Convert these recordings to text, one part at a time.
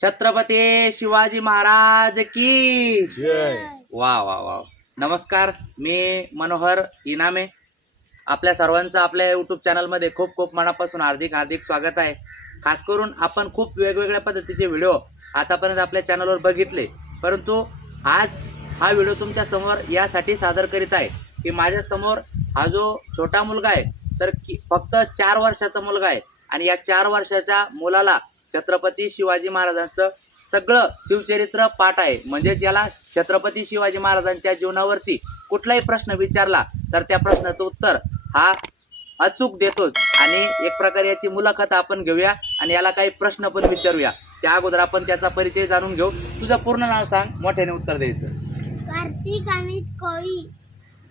छत्रपती शिवाजी महाराज की वा वा वा. नमस्कार मी मनोहर इनामे. आपल्या सर्वांचं आपल्या यूट्यूब चॅनलमध्ये खूप खूप मनापासून हार्दिक हार्दिक स्वागत आहे. खास करून आपण खूप वेगवेगळ्या पद्धतीचे व्हिडिओ आतापर्यंत आपल्या चॅनलवर बघितले. परंतु आज हा व्हिडिओ तुमच्यासमोर यासाठी सादर करीत आहे की माझ्यासमोर हा जो छोटा मुलगा आहे तर की फक्त चार वर्षाचा मुलगा आहे. आणि या चार वर्षाच्या मुलाला छत्रपती शिवाजी महाराजांचं सगळं शिवचरित्र पाठ आहे. म्हणजेच याला छत्रपती शिवाजी महाराजांच्या जीवनावरती कुठलाही प्रश्न विचारला तर त्या प्रश्नाचं उत्तर हा अचूक देतोच. आणि एक प्रकारे याची मुलाखत आपण घेऊया आणि याला काही प्रश्न पण विचारूया. त्या अगोदर आपण त्याचा परिचय जाणून घेऊ. तुझं पूर्ण नाव सांग मोठ्याने उत्तर द्यायचं. कार्तिक अमित कोळी.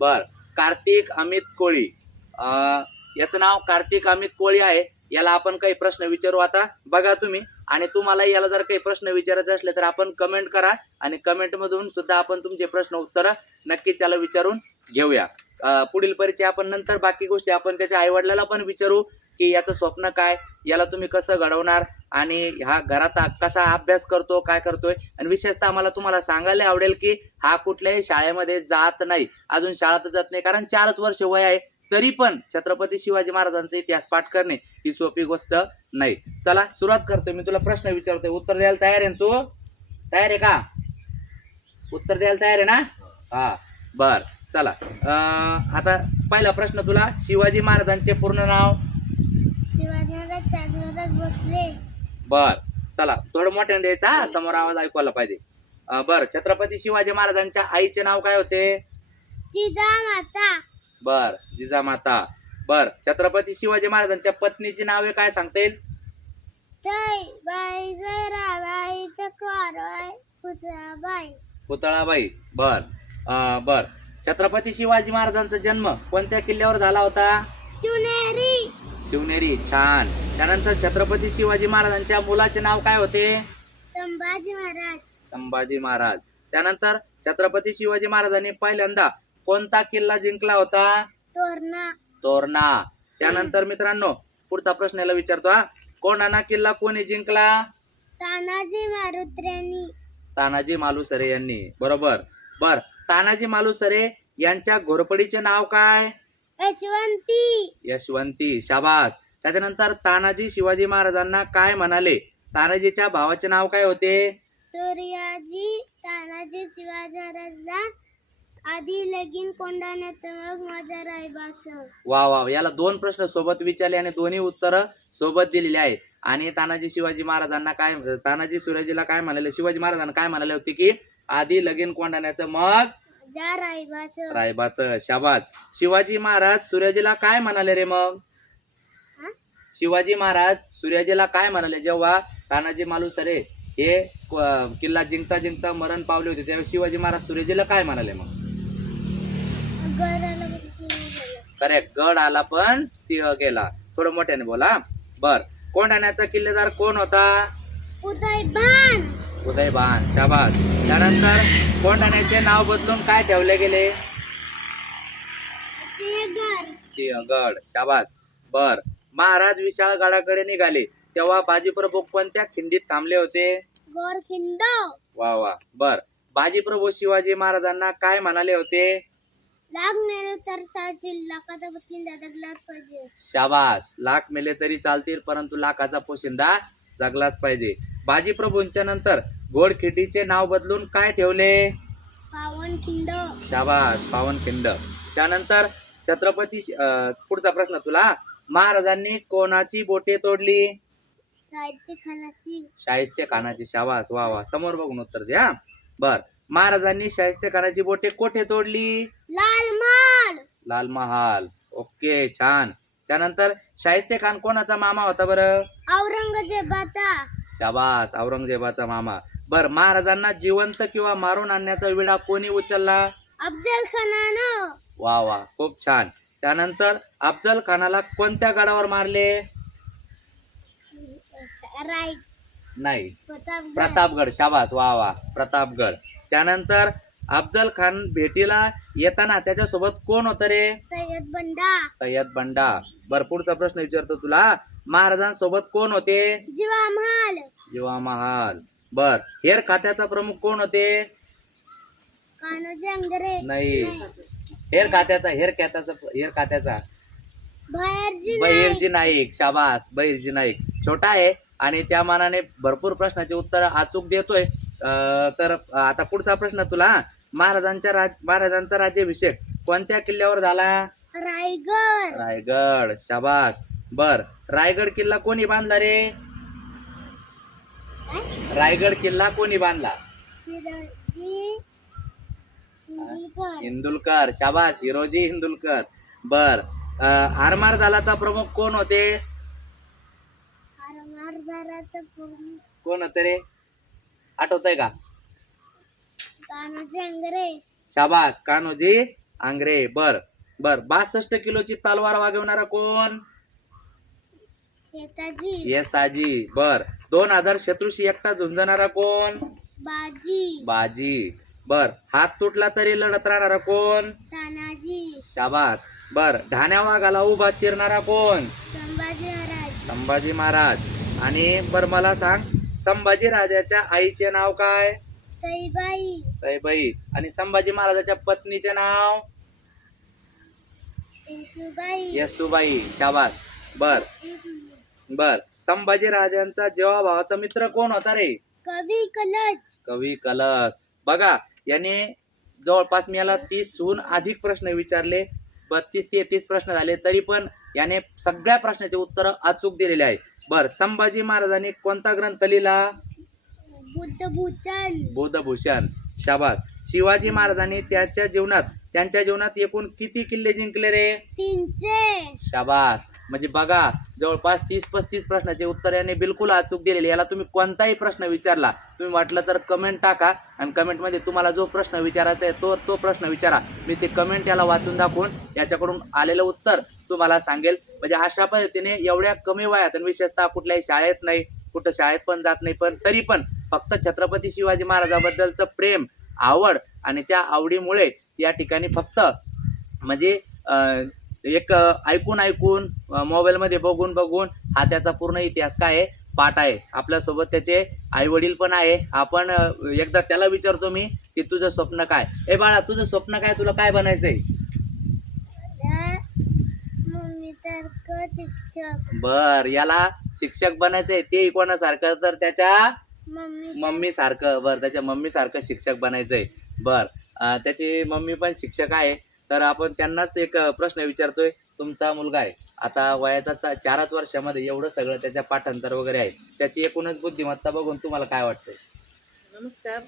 बर. कार्तिक अमित कोळी. अं, याचं नाव कार्तिक अमित कोळी आहे. याला आपण काही प्रश्न विचारू आता. बघा तुम्ही. आणि तुम्हाला याला जर काही प्रश्न विचारायचे असले तर आपण कमेंट करा. आणि कमेंट मधून सुद्धा आपण तुमचे प्रश्न उत्तर नक्कीच त्याला विचारून घेऊया. पुढील परिचय आपण नंतर बाकी गोष्टी आपण त्याच्या आईवडिलाला पण विचारू की याचं स्वप्न काय याला तुम्ही कसं घडवणार आणि हा घरात कसा अभ्यास करतो काय करतोय. आणि विशेषतः मला तुम्हाला सांगायला आवडेल की हा कुठल्याही शाळेमध्ये जात नाही. अजून शाळेत जात नाही कारण चारच वर्ष वय आहे. तरी पण छत्रपती शिवाजी महाराजांचा इतिहास पाठ करणे ही सोपी गोष्ट नाही. चला सुरुवात करतोय. मी तुला प्रश्न विचारतोय. उत्तर द्यायला तयार आहे तू? तयार आहे का? उत्तर द्यायला तयार आहे ना? हा बर. चला. आता पहिला प्रश्न तुला. शिवाजी महाराजांचे पूर्ण नाव? बर. चला थोडं मोठ्याने द्यायचा हा, समोर आवाज ऐकवायला पाहिजे. बर. छत्रपती शिवाजी महाराजांच्या आईचे नाव काय होते? जिजा माता बर जिजामाता बर छत्रपती शिवाजी महाराजांच्या पत्नीची नावे काय सांगता येईल? पुतळाबाई. पुतळाबाई. बर अं, बर. छत्रपती शिवाजी महाराजांचा जन्म कोणत्या किल्ल्यावर झाला होता? चुनेरी. शिवनेरी. छान. त्यानंतर छत्रपती शिवाजी महाराजांच्या मुलाचे नाव काय होते? संभाजी महाराज. संभाजी महाराज. त्यानंतर छत्रपती शिवाजी महाराजांनी पहिल्यांदा कोणता किल्ला जिंकला होता? तोरणा. तोरणा. त्यानंतर मित्रांनो पुढचा प्रश्न याला विचारतो हा. कोणाना किल्ला कोणी जिंकला? तानाजी मारुत्र्यांनी तानाजी मालुसरे यांनी. बरोबर. बर. तानाजी मालुसरे यांच्या घोरपडीचे नाव काय? यशवंती. यशवंती. शाबास. त्याच्यानंतर तानाजी शिवाजी महाराजांना काय म्हणाले? तानाजीच्या भावाचे नाव काय होते? सूर्याजी. तानाजी शिवाजी महाराजला आधी लगीन कोंडाण्यात मग माझ्या रायबाचं. वा वा याला दोन प्रश्न सोबत विचारले आणि दोन्ही उत्तर सोबत दिलेली आहेत. आणि तानाजी शिवाजी महाराजांना काय तानाजी शिवाजीला काय म्हणाले? शिवाजी महाराजांना काय म्हणाले होते की आधी लगीन कोंडाण्याचं मग रायबाचं. रायबाचं. शाबाद शिवाजी महाराज सूर्याजीला काय म्हणाले रे मग? हा? शिवाजी महाराज सूर्याजीला काय म्हणाले? जेव्हा तानाजी मालुसरे हे क- किल्ला जिंकता जिंकता मरण पावले होते तेव्हा शिवाजी महाराज सूर्याजीला काय म्हणाले मग. करेक्ट गड आला पण सिंह गेला. थोडं मोठ्याने बोला. बर. कोंढाण्याचा किल्लेदार कोण होता? उदयभान. उदयभान. शाबास. त्यानंतर कोंढाण्याचे नाव बदलून काय ठेवले गेले? सिंहगड. शाबास. बर. महाराज विशाळ गडाकडे निघाले. तेव्हा बाजीप्रभू कोणत्या खिंडीत थांबले होते? वा वा. बर. बाजीप्रभू शिवाजी महाराजांना काय म्हणाले होते? लाग मेरे तर चालशील लाखाचा बच्चीन दादगलाच पाहिजे. शाबास. लाख मेले तरी चालतील परंतु लाखाचा पोशिंदा जगलाच पाहिजे. बाजीप्रभूंच्या नंतर घोडखिंडीचे नाव बदलून काय ठेवले? पावन खिंड. शाबास. पावनखिंड त्यानंतर छत्रपती शि- अं, पुढचा प्रश्न तुला. महाराजांनी कोणाची बोटे तोडली? साहित्य खानाची. शाहिस्ते खानाची. शाबास. वा वा. समोर बघून उत्तर द्या. बर. महाराजांनी शाहिस्ते खानाची बोटे कोठे तोडली? लाल महाल. लाल महाल. ओके छान. त्यानंतर शाहिस्ते खान कोणाचा मामा होता बरं? औरंगजेबाचा. शाबास औरंगजेबाचा मामा. बर महाराजांना जिवंत किंवा मारून आणण्याचा विडा कोणी उचलला? अफजल खानानं. वा वा खूप छान. त्यानंतर अफजल खानाला कोणत्या गडावर मारले? राय नाही. प्रतापगड. प्रतापगड शाबास. वा वा प्रतापगड. त्यानंतर अफजल खान भेटीला येताना त्याच्यासोबत कोण होतं रे? सय्यद बंडा. सय्यद बंडा. बर पुढचा प्रश्न विचारतो तुला. महाराजांसोबत कोण होते? जीवा महाल. जीवा महाल. बर. हेर खात्याचा प्रमुख कोण होते? कान्होजी आंग्रे नाही. हेर खात्याचा हेर खात्याचा हेर खात्याचा. बाहेरजी बहिर्जी नाईक. शाबास. बहिर्जी नाईक. छोटा आहे आणि त्या मानाने भरपूर प्रश्नाचे उत्तर अचूक देतोय. तर आता पुढचा प्रश्न तुला. महाराजांच्या राज महाराजांचा राज्याभिषेक कोणत्या किल्ल्यावर झाला? रायगड. रायगड शाबास. बर रायगड किल्ला कोणी बांधला रे? रायगड किल्ला कोणी बांधला? इंदुलकर शाबास. हिरोजी इंदुलकर बर आरमार दलाचा प्रमुख कोण होते? कोण होते रे? आठवतंय का? कान्होजी आंग्रे. शाबास कान्होजी आंग्रे. बर बर. बासष्ट किलोची तलवार वागवणारा कोण? नेताजी येसाजी. बर. दोन हजार शत्रूशी एकटा झुंजणारा कोण? बाजी. बाजी. बर. हात तुटला तरी लढत राहणारा कोण? तानाजी. शाबास. बर. ढाण्या वाघाला उभा चिरणारा कोण? संभाजी महाराज. संभाजी महाराज. आणि बर मला सांग संभाजी राजाच्या आईचे नाव काय? सईबाई. सईबाई. आणि संभाजी महाराजाच्या पत्नीचे नाव? येसुबाई. येसुबाई. शाबास. बर. बर. संभाजी राजांचा जेव्हा भावाचा मित्र कोण होता रे? कवी कलच कवी कलश. बघा याने जवळपास मी याला तीसहून अधिक प्रश्न विचारले. बत्तीस ते तीस प्रश्न झाले तरी पण याने सगळ्या प्रश्नाचे उत्तर अचूक दिलेले आहे बर संभाजी महाराजांनी कोणता ग्रंथ लिहिला? बुद्धभूषण. बुधभूषण शाबास. शिवाजी महाराजांनी त्याच्या जीवनात त्यांच्या जीवनात एकूण किती किल्ले जिंकले रे? तीनशे. शाबास. म्हणजे बघा जवळपास तीस पस्तीस प्रश्नाचे उत्तर याने बिलकुल अचूक दिलेले. याला तुम्ही कोणताही प्रश्न विचारला तुम्ही वाटलं तर कमेंट टाका आणि कमेंटमध्ये तुम्हाला जो प्रश्न विचारायचा आहे तो तो प्रश्न विचारा. मी ते कमेंट याला वाचून दाखवून याच्याकडून आलेलं उत्तर तुम्हाला सांगेल. म्हणजे अशा पद्धतीने एवढ्या कमी वयात आणि विशेषतः कुठल्याही शाळेत नाही कुठं शाळेत पण जात नाही पण तरी पण फक्त छत्रपती शिवाजी महाराजाबद्दलचं प्रेम आवड आणि त्या आवडीमुळे या ठिकाणी फक्त म्हणजे एक ऐकून ऐकून मोबाईल मध्ये बघून बघून हा त्याचा पूर्ण इतिहास काय आहे? पाठ आहे. आपल्यासोबत त्याचे आई वडील पण आहे. आपण एकदा त्याला विचारतो मी की तुझं स्वप्न काय? ए बाळा तुझं स्वप्न काय? तुला काय बनायचंय? बर याला शिक्षक बनायचंय. ते कोणासारखं? तर त्याच्या मम्मी सारखं. बर त्याच्या मम्मी सारखं शिक्षक बनायचंय. बर त्याची मम्मी पण शिक्षक आहे. तर आपण त्यांनाच एक प्रश्न विचारतोय. तुमचा मुलगा आहे. आता वयाचा चारच वर्षामध्ये एवढं सगळं त्याच्या पाठांतर वगैरे आहे. त्याची एकूणच बुद्धिमत्ता बघून तुम्हाला काय वाटतंय? नमस्कार.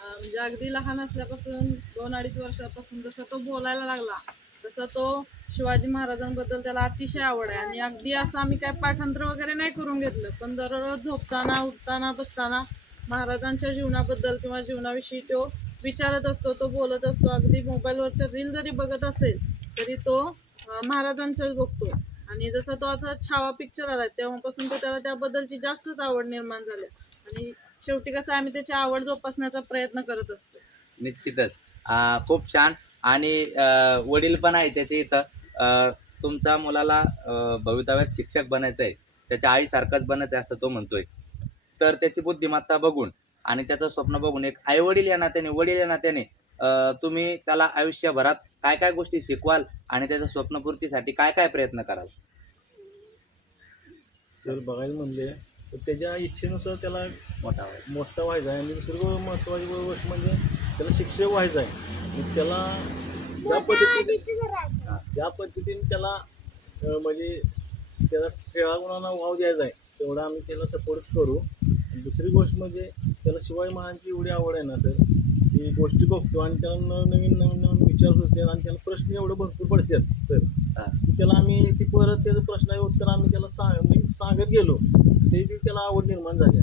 म्हणजे अगदी लहान असल्यापासून दोन अडीच वर्षापासून जसं तो बोलायला लागला तसं तो शिवाजी महाराजांबद्दल त्याला अतिशय आवड आहे. आणि अगदी असं आम्ही काय पाठांतर वगैरे नाही करून घेतलं पण दररोज झोपताना उठताना बसताना महाराजांच्या जीवनाबद्दल किंवा जीवनाविषयी तो विचारत असतो तो बोलत असतो. अगदी मोबाईलवरच्या रील जरी बघत असेल तरी तो महाराजांच्याच बघतो. आणि जसं तो आता छावा पिक्चर आला तेव्हापासून तो त्याला त्याबद्दलची जास्तच आवड निर्माण झाली. आणि शेवटी कसं आम्ही त्याची आवड जोपासण्याचा प्रयत्न करत असतो. निश्चितच. खूप छान. आणि वडील पण आहे त्याचे इथं. तुमचा मुलाला भवितव्यात शिक्षक बनायचं आहे त्याच्या आईसारखंच बनायचं आहे असं तो म्हणतोय. तर त्याची बुद्धिमत्ता बघून आणि त्याचं स्वप्न बघून एक आई वडील या नात्याने वडील या नात्याने तुम्ही त्याला आयुष्यभरात काय काय गोष्टी शिकवाल आणि त्याच्या स्वप्नपूर्तीसाठी काय काय प्रयत्न कराल? सर बघायला म्हणले तर त्याच्या इच्छेनुसार त्याला मोठा. मोठा व्हायचा आहे. आणि दुसरी गो- महत्त्वाची गोष्ट म्हणजे त्याला शिक्षक व्हायचं आहे. आणि त्याला ज्या पद्धतीने ज्या पद्धतीने त्याला म्हणजे त्याला खेळागुणांना वाव द्यायचा आहे तेवढा आम्ही त्याला सपोर्ट करू. दुसरी गोष्ट म्हणजे त्याला शिवाय महाराजांची एवढी आवड आहे ना सर की गोष्टी बघतो आणि त्याला नवीन नवीन नवीन विचार होते आणि त्याला प्रश्न एवढं भरपूर पडतात सर. त्याला आम्ही ती परत त्याचं प्रश्न उत्तर आम्ही त्याला सांग सांगत गेलो ते ती त्याला आवड निर्माण झाली.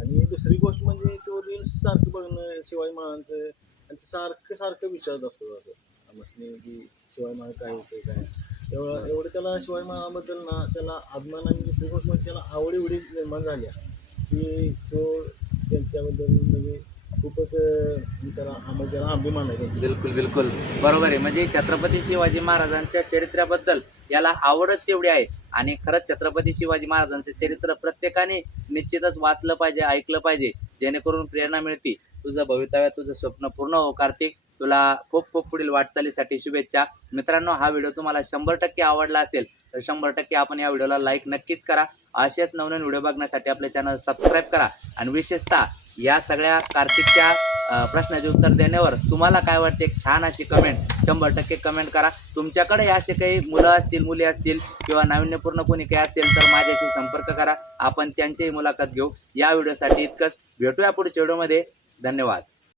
आणि दुसरी गोष्ट म्हणजे तो रील्स सारखं बघणं शिवाजी महाराजांचं आणि ते सारखं सारखं विचारत असतो असं आम्हाला की शिवाजी महाराज काय होते काय एवढं एवढं त्याला शिवाजी महाराजांबद्दल ना त्याला अभिमान आणि दुसरी गोष्ट म्हणजे त्याला आवड एवढी निर्माण झाली की तो त्यांच्याबद्दल म्हणजे खूपच अं, त्याला त्याला अभिमान आहे बिलकुल बिलकुल. बरोबर आहे. म्हणजे छत्रपती शिवाजी महाराजांच्या चरित्राबद्दल याला आवडच तेवढी आहे. आणि खरंच छत्रपती शिवाजी महाराजांचं चरित्र प्रत्येकाने निश्चितच वाचलं पाहिजे ऐकलं पाहिजे. जेणेकरून प्रेरणा मिळते. तुझं भवितव्य तुझं स्वप्न पूर्ण हो कार्तिक. तुला खूप खूप पुढील वाटचालीसाठी शुभेच्छा. मित्रांनो हा व्हिडिओ तुम्हाला शंभर टक्के आवडला असेल तर शंभर टक्के आपण या व्हिडिओला लाईक नक्कीच करा. असेच नवनवीन व्हिडिओ बघण्यासाठी आपले चॅनल सबस्क्राईब करा. आणि विशेषतः या सगळ्या कार्तिकच्या प्रश्नाचे उत्तर देण्यावर तुम्हाला काय वाटते एक छान अशी कमेंट शंभर टक्के कमेंट करा. तुमच्याकडे असे काही मुलं असतील मुली असतील किंवा नाविन्यपूर्ण कोणी काही असेल तर माझ्याशी संपर्क करा. आपण त्यांचीही मुलाखत घेऊ. या व्हिडिओसाठी इतकंच. भेटूया पुढच्या व्हिडिओमध्ये. धन्यवाद.